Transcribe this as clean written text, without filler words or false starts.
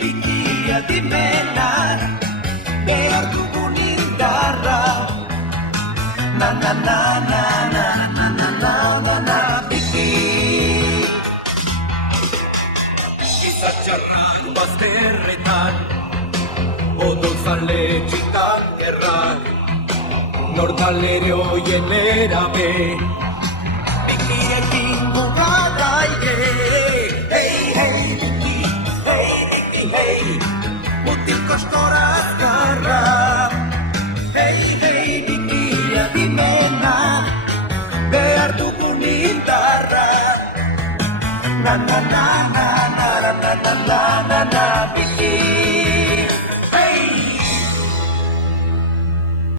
bikia dimenak behar dugun indarra. Na na na na na na na na na na biki. Gizatxarrak bazterretan, odolzale txitan errak, nordalere hoien erabe, bikiekin gugadaie. Hey, hey, biki, hey, biki, hey, mutil kostora azkarra.